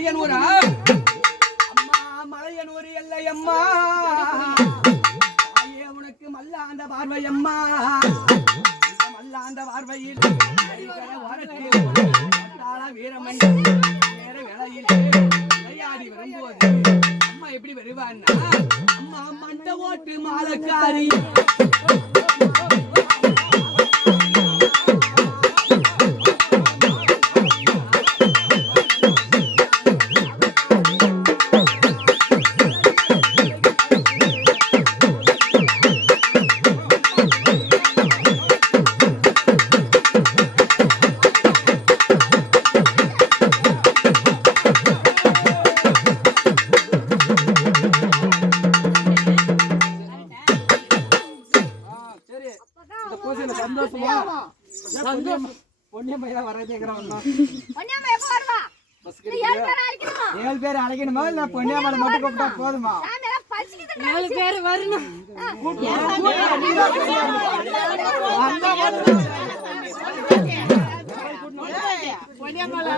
மலையனூரா? அம்மா மலையனூர் எல்லை அம்மா, ஐயே உனக்கு மல்லாண்ட பார்வை அம்மா. மல்லாண்ட பார்வையில் வீரமன் நேர வேளையில் விளையாடி வரும்போது அம்மா எப்படி வருவான்னா, அம்மா மண்ட ஓட்டு மாலக்காரி. பொன்னியம்மையா வரதேங்கிறவன் 7 பேர் அழைக்கணுமா இல்ல பொன்னியம்மாளை மட்டும் கூப்பிட்டா போதுமா? 7 பேர் வரணும். பொன்னியம்மாளை